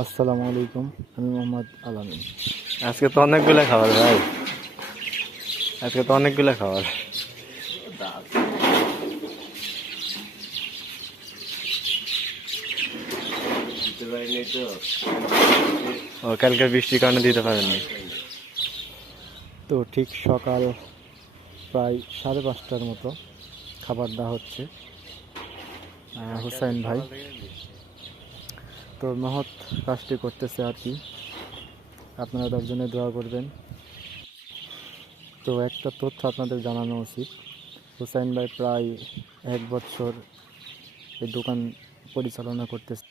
আসসালামু আলাইকুম আমি মোহাম্মদ আলামিন। আজকে তো অনেকগুলো খাবার ভাই। আজকে তো অনেকগুলো খাবার। ও কালকে বৃষ্টির কারণে দিতে পারেননি। তো ঠিক সকাল প্রায় সাড়ে পাঁচটার মতো খাবার দেওয়া হচ্ছে। হুসাইন ভাই তো মহৎ কাজটি করতেছে আর কি। আপনারা তার জন্য দোয়া করবেন। তো একটা তথ্য আপনাদের জানানো উচিত। হুসাইন ভাই প্রায় এক বছর এই দোকান পরিচালনা করতেছে।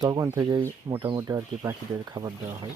তখন থেকেই মোটামুটি আর কি পাখিদের খাবার দেওয়া হয়।